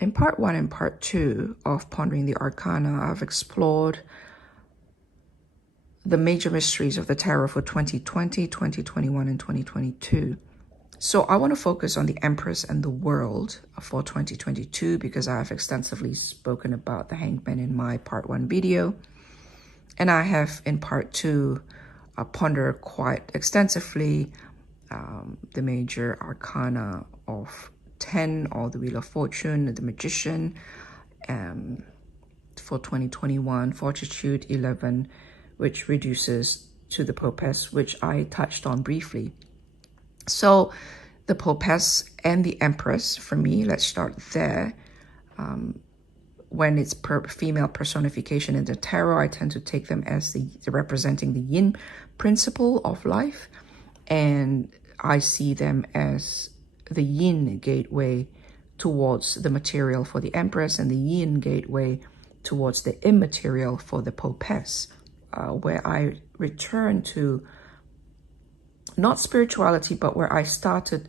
In part 1 and part 2 of Pondering the Arcana, I've explored the major mysteries of the tarot for 2020, 2021, and 2022. So I want to focus on the Empress and the World for 2022 because I have extensively spoken about the Hanged Man in my part 1 video. And I have in part 2 pondered quite extensively the major arcana of 10, or the Wheel of Fortune, the Magician, for 2021, Fortitude 11, which reduces to the Popess, which I touched on briefly. So the Popess and the Empress, for me, let's start there. When it's female personification in the tarot, I tend to take them as the representing the yin principle of life. And I see them as the yin gateway towards the material for the Empress, and the yin gateway towards the immaterial for the Popess, where I return to not spirituality, but where I started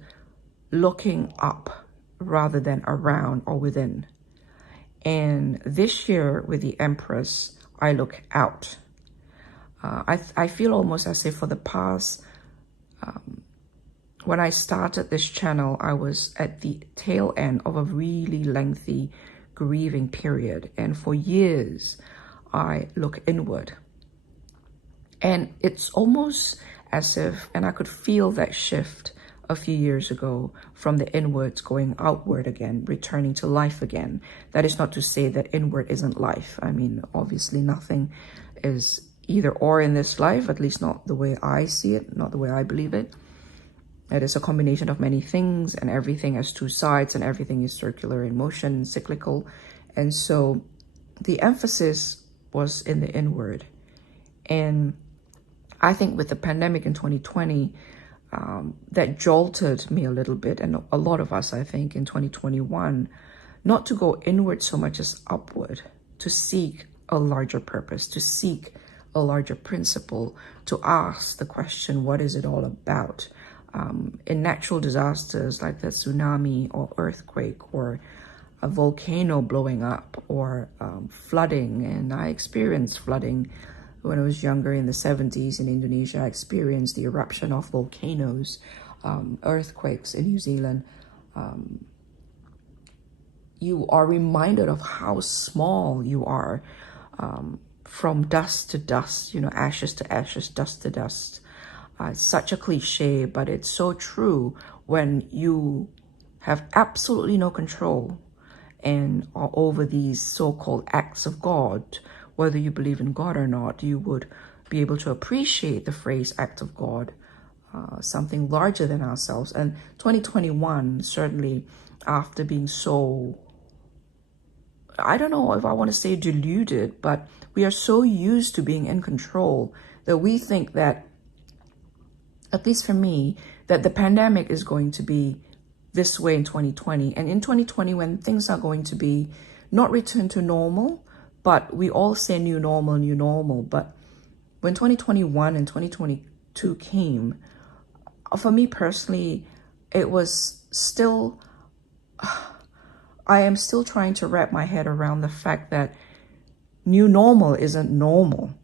looking up rather than around or within. And this year with the Empress, I look out. I feel almost as if for the past, when I started this channel, I was at the tail end of a really lengthy grieving period. And for years, I look inward. And it's almost as if, and I could feel that shift a few years ago from the inwards going outward again, returning to life again. That is not to say that inward isn't life. I mean, obviously nothing is either or in this life, at least not the way I see it, not the way I believe it. It is a combination of many things, and everything has two sides, and everything is circular in motion, cyclical. And so the emphasis was in the inward. And I think with the pandemic in 2020, that jolted me a little bit, and a lot of us, I think, in 2021, not to go inward so much as upward, to seek a larger purpose, to seek a larger principle, to ask the question, what is it all about? In natural disasters like the tsunami or earthquake or a volcano blowing up or flooding, and I experienced flooding when I was younger in the 70s in Indonesia. I experienced the eruption of volcanoes, earthquakes in New Zealand. You are reminded of how small you are, from dust to dust, ashes to ashes, dust to dust. It's such a cliche, but it's so true when you have absolutely no control and are over these so-called acts of God. Whether you believe in God or not, you would be able to appreciate the phrase act of God, something larger than ourselves. And 2021, certainly after being so, I don't know if I want to say deluded, but we are so used to being in control that we think that, at least for me, that the pandemic is going to be this way in 2020. And in 2020, when things are going to be not return to normal, but we all say new normal. But when 2021 and 2022 came, for me personally, it was still, I am still trying to wrap my head around the fact that new normal isn't normal.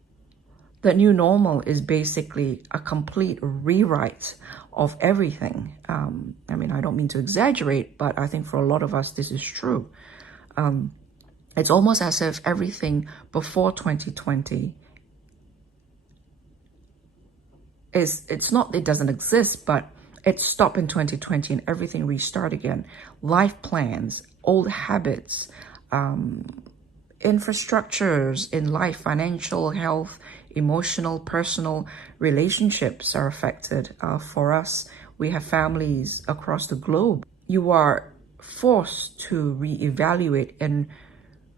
That new normal is basically a complete rewrite of everything. I mean, I don't mean to exaggerate, but I think for a lot of us, this is true. It's almost as if everything before 2020 it's not, it doesn't exist, but it stopped in 2020 and everything restart again. Life plans, old habits, infrastructures in life, financial, health, emotional, personal relationships are affected. For us, we have families across the globe. You are forced to reevaluate and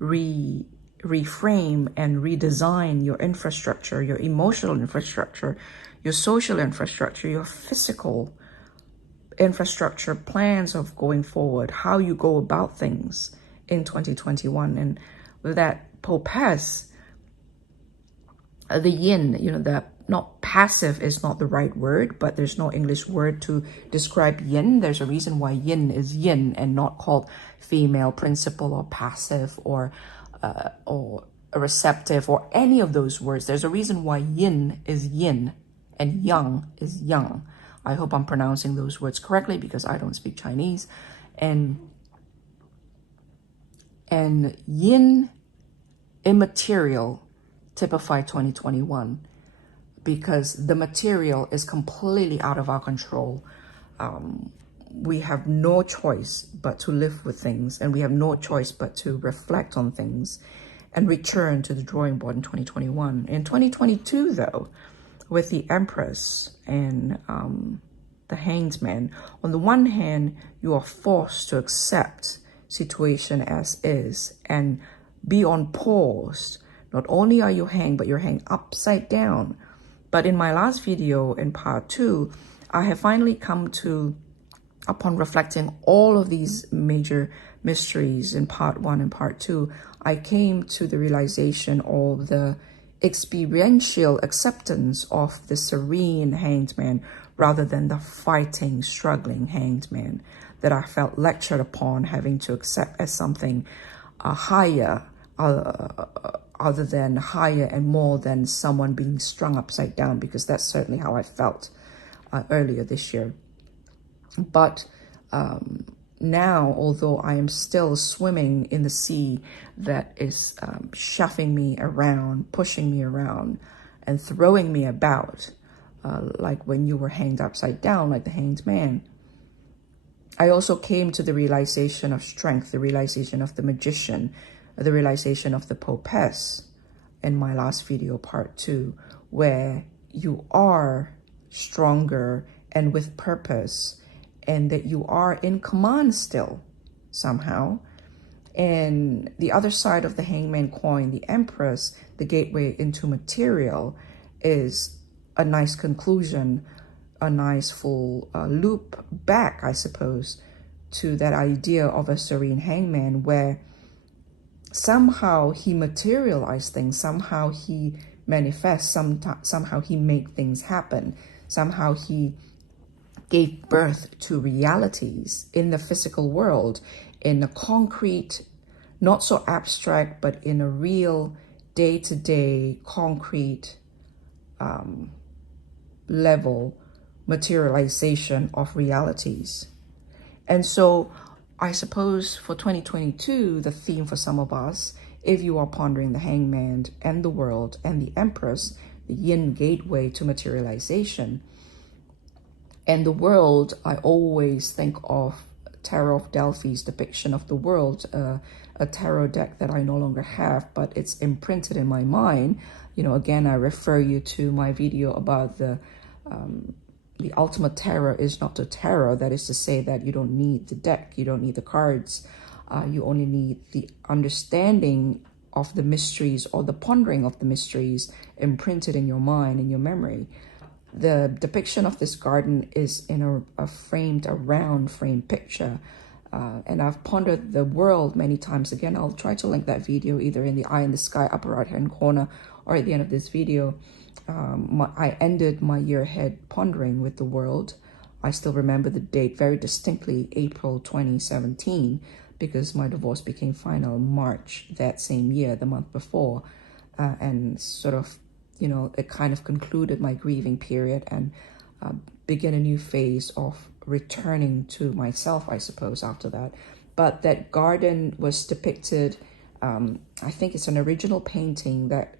reframe and redesign your infrastructure, your emotional infrastructure, your social infrastructure, your physical infrastructure, plans of going forward, how you go about things in 2021. And with that Popess, the yin, not passive is not the right word, but there's no English word to describe yin. There's a reason why yin is yin and not called female, principal, or passive, or receptive, or any of those words. There's a reason why yin is yin and yang is yang. I hope I'm pronouncing those words correctly because I don't speak Chinese. And yin, immaterial, typify 2021, because the material is completely out of our control. We have no choice but to live with things, and we have no choice but to reflect on things and return to the drawing board in 2021. In 2022, though, with the Empress and the Hanged Man, on the one hand, you are forced to accept situation as is and be on pause. Not only are you hanged, but you're hanged upside down. But in my last video, in part 2, I have finally come to, upon reflecting all of these major mysteries in part 1 and part 2, I came to the realization of the experiential acceptance of the serene hanged man rather than the fighting, struggling hanged man that I felt lectured upon having to accept as something higher, other than higher and more than someone being strung upside down, because that's certainly how I felt earlier this year. But now, although I am still swimming in the sea that is shoving me around, pushing me around, and throwing me about, like when you were hanged upside down, like the hanged man, I also came to the realization of strength, the realization of the magician, the realization of the Popess in my last video, part 2, where you are stronger and with purpose, and that you are in command still, somehow. And the other side of the hangman coin, the Empress, the gateway into material, is a nice conclusion, a nice full loop back, I suppose, to that idea of a serene hangman, where somehow he materialized things, somehow he manifests, somehow he made things happen, somehow he gave birth to realities in the physical world, in a concrete, not so abstract, but in a real day-to-day concrete level materialization of realities. And so I suppose for 2022, the theme for some of us, if you are pondering the hangman and the world and the Empress, the yin gateway to materialization, and the world, I always think of Tarot of Delphi's depiction of the world, a tarot deck that I no longer have, but it's imprinted in my mind. You know, again, I refer you to my video about the ultimate tarot is not a tarot. That is to say that you don't need the deck, you don't need the cards. You only need the understanding of the mysteries or the pondering of the mysteries imprinted in your mind, in your memory. The depiction of this garden is in a round frame picture. And I've pondered the world many times. Again, I'll try to link that video either in the eye in the sky upper right hand corner or at the end of this video. I ended my year ahead pondering with the world. I still remember the date very distinctly, April 2017, because my divorce became final March that same year, the month before. And sort of, you know, it kind of concluded my grieving period and began a new phase of returning to myself, I suppose, after that. But that garden was depicted, I think it's an original painting that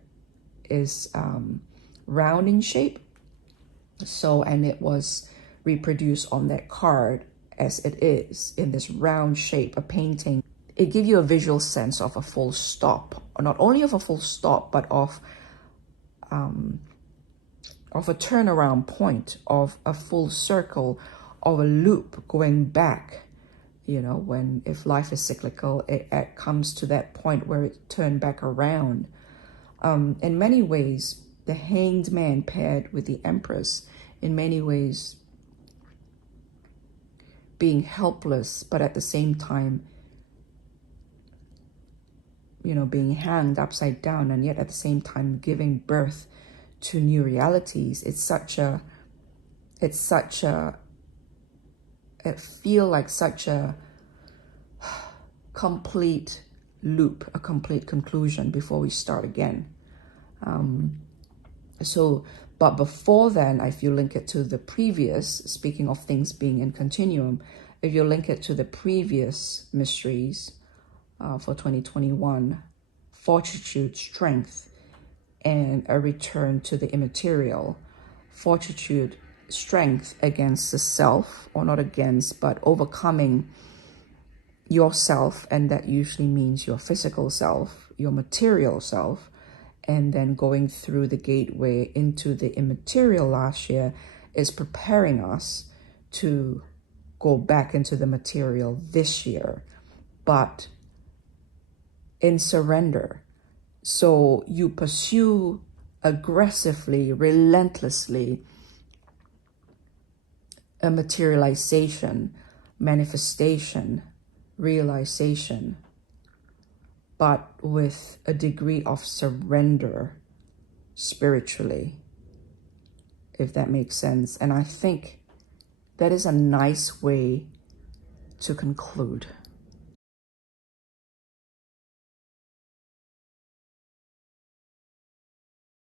is round in shape. So, and it was reproduced on that card as it is in this round shape, a painting. It gives you a visual sense of a full stop, or not only of a full stop, but of a turnaround point, of a full circle, of a loop going back. You know, when, if life is cyclical, it comes to that point where it turned back around. In many ways, the hanged man paired with the Empress, in many ways being helpless, but at the same time, you know, being hanged upside down, and yet at the same time giving birth to new realities. It feel like such a complete loop, a complete conclusion before we start again. But before then, if you link it to the previous, speaking of things being in continuum, if you link it to the previous mysteries for 2021, fortitude, strength, and a return to the immaterial. Fortitude, strength against the self, or not against, but overcoming yourself, and that usually means your physical self, your material self, and then going through the gateway into the immaterial last year is preparing us to go back into the material this year, but in surrender. So you pursue aggressively, relentlessly, a materialization, manifestation, realization, but with a degree of surrender spiritually, if that makes sense. And I think that is a nice way to conclude.